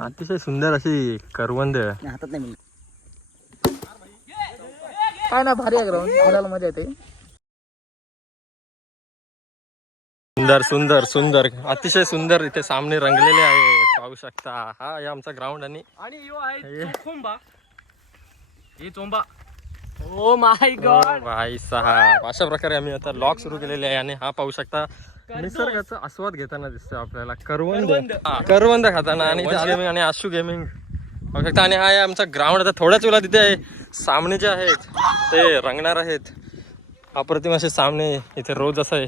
अतिशय सुंदर अशी करवंद हातात नाही मिळत. काय ना भारी आहे ग्राउंड, खेळायला मजा येते. सुंदर सुंदर सुंदर अतिशय सुंदर इथे सामने रंगलेले आहे, पाहू शकता. हा आहे आमचा ग्राउंड आणि ओ माय गॉड. भाई साहेब, अशा प्रकारे आम्ही आता लॉक सुरू केलेले आहे. आणि हा पाहू शकता निसर्गाचा आस्वाद घेताना दिसतो आपल्याला, करवंद खाताना. आणि गेमिंग आणि आशू गेमिंग पाहू शकता. आणि हा आहे आमचा ग्राउंड. आता थोड्याच वेळा तिथे सामने जे आहेत ते रंगणार आहेत. अप्रतिम असे सामने इथे रोज असं आहे,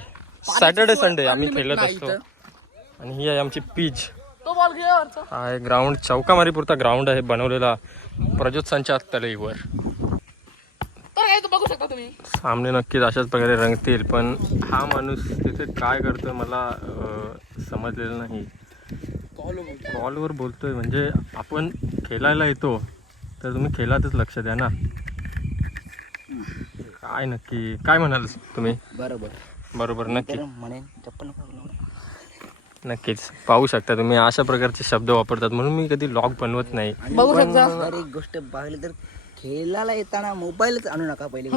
सॅटर्डे संडे आम्ही खेळत असतो. आणि ही आहे आमची पीच. हा आहे ग्राउंड, चौकामारी पुरता ग्राउंड आहे बनवलेला प्रज्योत संचार तलईवर. बघू शकता तुम्ही, सामने नक्कीच अशाच प्रकारे रंगतील. पण हा माणूस तिथे काय करतोय मला समजलेलं नाही. कॉलवर बोलतोय म्हणजे आपण खेळायला येतो तर तुम्ही खेळातच लक्ष द्या ना. काय नक्की काय म्हणाल तुम्ही? बरोबर नक्की नक्कीच पाहू शकता तुम्ही अशा प्रकारचे शब्द वापरतात, म्हणून मी कधी लॉग बनवत नाही. बघू शकता. एक गोष्ट पाहिली तर खेळायला येताना मोबाईलच आणू नका पहिले.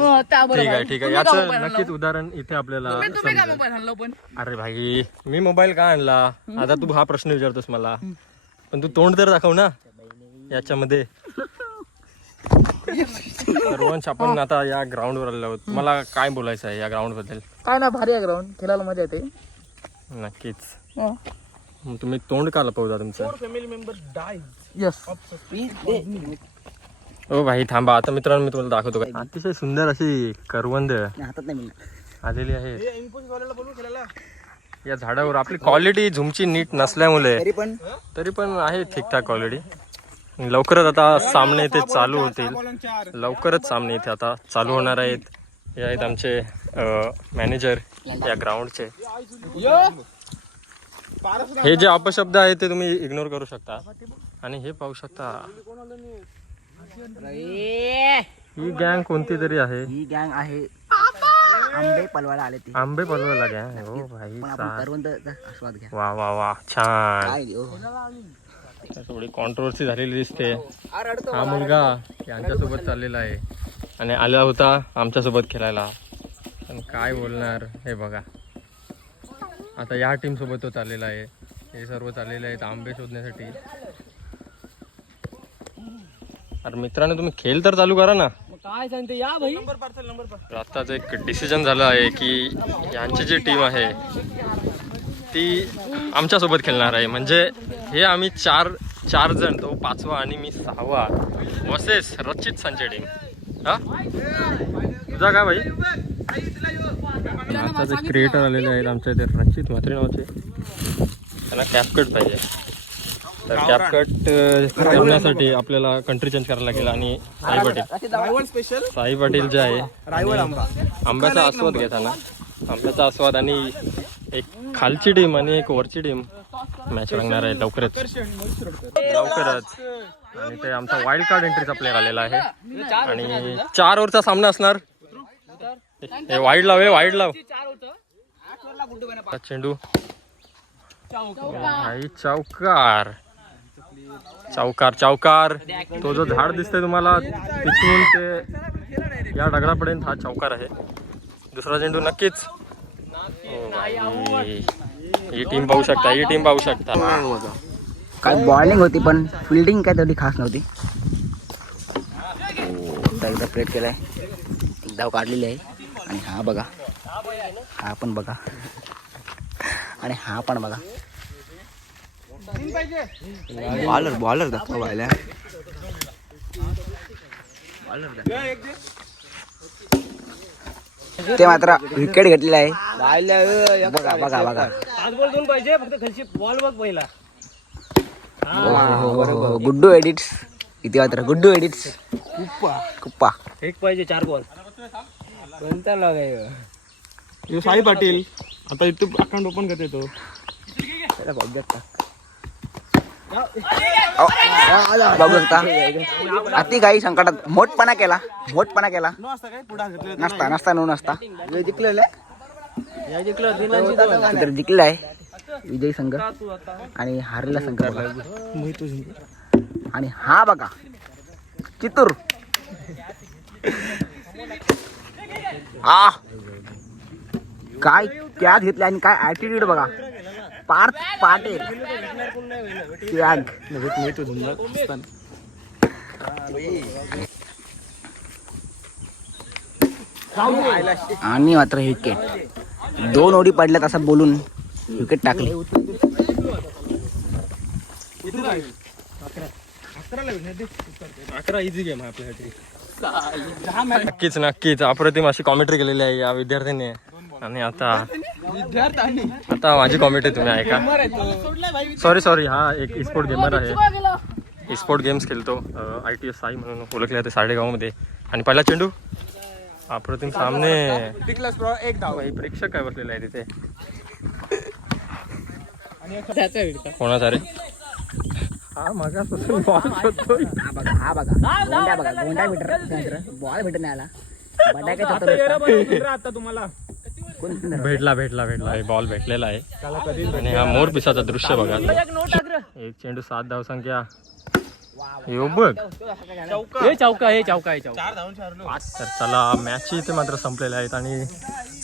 ठीक आहे याचं नक्कीच उदाहरण इथे आपल्याला समजेल. अरे भाई, मी मोबाईल का आणला आता तू हा प्रश्न विचारतोस मला, पण तू तोंड तर दाखव ना याच्यामध्ये. सर्वांच आपण आता या ग्राउंड वर आलो आहोत. मला काय बोलायचं आहे या ग्राउंड बद्दल? काय ना भारी आहे ग्राउंड, खेळायला मजा येते. नक्कीच. तुम्ही तोंड का लपवता तुमचं? ओ भाई थांबा, आता मित्रांनो मी तुम्हाला दाखवतो. काय अतिशय सुंदर अशी करवंद हातात नाही मिळत आलेली आहे या झाडावर. आपली क्वालिटी झुमची नीट नसल्यामुळे तरी पण आहे ठीकठाक क्वालिटी. लवकरच आता सामने इथे चालू होतील, लवकरच सामने इथे आता चालू होणार आहेत. हे आहेत आमचे मॅनेजर या ग्राउंडचे. हे जे अपशब्द आहेत ते तुम्ही इग्नोर करू शकता. आणि हे पाहू शकता ही गँग कोणती तरी आहे. ही गँग आहे आंबे पलवायला आले ते. आंबे पलवायला गँग. हो भाई आस्वाद घ्या. वा वा वा छान. थोडी कॉन्ट्रोवर्सी झालेली दिसते. हा मुलगा यांच्यासोबत चाललेला आहे आणि आला होता आमच्यासोबत खेळायला. पण काय बोलणार हे बघा. आता या टीम सोबत तो चाललेला आहे. हे सर्व चाललेले आहेत आंबे शोधण्यासाठी. अरे मित्रांनो तुम्ही खेळ तर चालू करा ना. काय सांगते या भाई. आताच एक डिसिजन झालं आहे की यांची जी टीम आहे ती आमच्यासोबत खेळणार आहे. म्हणजे हे आम्ही चार जण, तो 5वा आणि मी 6वा वर्सेस रचित संजय टीम. हा तुझा काय भाई? आता जे क्रिएटर आलेले आहेत आमच्या इथे रचित म्हात्रे नावाचे, त्यांना कॅपकट पाहिजे. तर कॅपकट करण्यासाठी आपल्याला कंट्री चेंज करायला लागेल. आणि साई पाटील जे आहे आंब्याचा आस्वाद घेताना, आंब्याचा आस्वाद आणि एक खालची टीम आणि एक वरची टीम मॅच रंगणार आहे लवकरच. आणि ते आमचा वाईल्ड कार्ड एंट्रीचा प्लेअर आलेला आहे. आणि 4 ओव्हरचा सामना असणार. वाईड लाव, वाईड लाव. चेंडू चौकार चौकार चौकार. तो जो झाड दिसतोय तुम्हाला तिथून ते या दगडापर्यंत हा चौकार आहे. दुसरा चेंडू नक्कीच. ही टीम पाहू शकता, ही टीम पाहू शकता. काय बॉलिंग होती पण फिल्डिंग काय तेवढी खास नव्हती. एकदा प्लेट केलाय, एक धाव काढलेली आहे. आणि हा बघा, हा पण बघा, आणि हा पण बघा. बॉलर दाखवायला ते मात्र विकेट घेतलेला आहे. बघा बघा बघा. गुड्डू एडिट्स इथे मात्र गुड्डू एडिट्स. कुप्पा एक पाहिजे 4 बॉल. कोणता लॉग आहे? साई पाटील आता युट्यूब अकाउंट ओपन करते तो. बघू शकता अति काही संकटात मोठपणा केला. नसता जिंकलेला आहे. विजयी संघ आणि हारलेला संघ बघा. आणि हा बघा चितूर. काय त्याग घेतले आणि काय ऍटिट्यूड बघा. पार्थ पाटील त्याग. आणि मात्र विकेट 2 ओडी पडल्यात असं बोलून विकेट टाकली. नक्कीच नक्कीच अप्रतिम अशी कॉमेंट्री केलेली आहे या विद्यार्थ्यांनी. आणि आता माझी कॉमेंट्री तुम्ही ऐका. सॉरी हा एक स्पोर्ट गेमर आहे. स्पोर्ट गेम्स खेळतो. ITS साई म्हणून ओळखले जाते साडेगावमध्ये. आणि पहिला चेंडू अप्रतिम सामने प्रेक्षक काय बसलेला आहे तिथे. कोणाचा रे हा मागापासून बॉल शोधतोय. हा बघा गोंडा भेटर बॉल भेटत नाही आला. भेटला बॉल भेटलेला आहे. आणि हा मोर पिसाचा दृश्य बघा. एक चेंडू 7 धावसंख्या. येऊ बघ तर चला मॅच इथे मात्र संपलेल्या आहेत आणि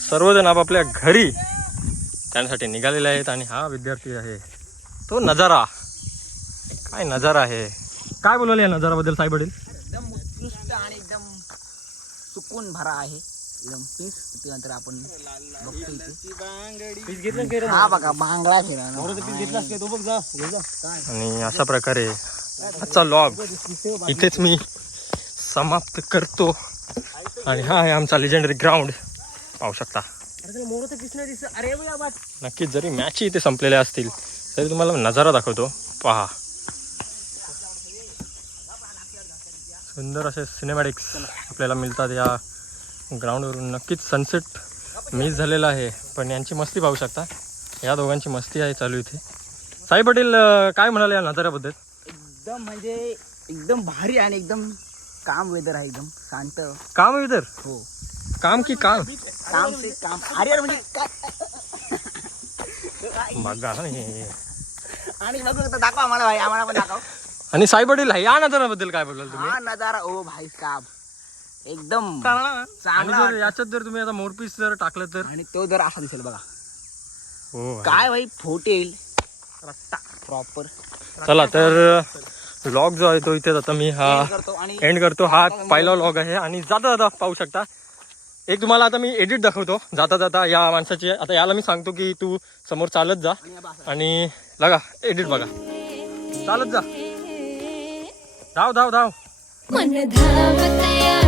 सर्वजण आपापल्या घरी त्यासाठी निघालेले आहेत. आणि हा विद्यार्थी आहे तो नजारा. काय नजारा आहे. काय बोलवलं या नजाराबद्दल साहेब वडील. एकदम उत्कृष्ट आणि एकदम सुकून भरा आहे. एकदम पीस. त्यानंतर आपण बघतो हा बघा बांगडा फिरा. आणि अशा प्रकारे आजचा लॉग इथेच मी समाप्त करतो. आणि हा आहे आमचा लेजेंडरी ग्राउंड पाहू शकता. नक्कीच जरी मॅच इथे संपलेल्या असतील तरी तुम्हाला नजारा दाखवतो पहा. सुंदर असे सिनेमॅटिक्स आपल्याला मिळतात या ग्राउंडवरून. नक्कीच सनसेट मिस झालेला आहे पण यांची मस्ती पाहू शकता. या दोघांची मस्ती आहे चालू इथे. साई पाटील काय म्हणाले या नजाऱ्याबद्दल. एकदम म्हणजे एकदम भारी आणि एकदम काम वेदर आहे. एकदम शांत काम वेदर. हो काम की काम काम से काम. अरे म्हणजे बघा आणि बघू दाखव आम्हाला भाई. आम्हाला पण दाखव. आणि साई पाटील या नजाऱ्याबद्दल काय बोलाल तुम्ही. हा नजारा ओ भाई साहब एकदम आणि चांगला. जर याच्यात जर तुम्ही आता मोरपीस जर टाकलं तर आणि तो जर असा दिसेल बघा. हो काय भाई फोटेल प्रॉपर. चला तर व्लॉग जो आहे तो इथे आता मी हा करतो आणि एंड करतो. हा पहिला व्लॉग आहे. आणि जाता जाता पाहू शकता एक तुम्हाला आता मी एडिट दाखवतो जाता जाता या माणसाची. आता याला मी सांगतो की तू समोर चालत जा आणि लगा एडिट बघा. चालत जा. धाव धाव धाव. मन धावतया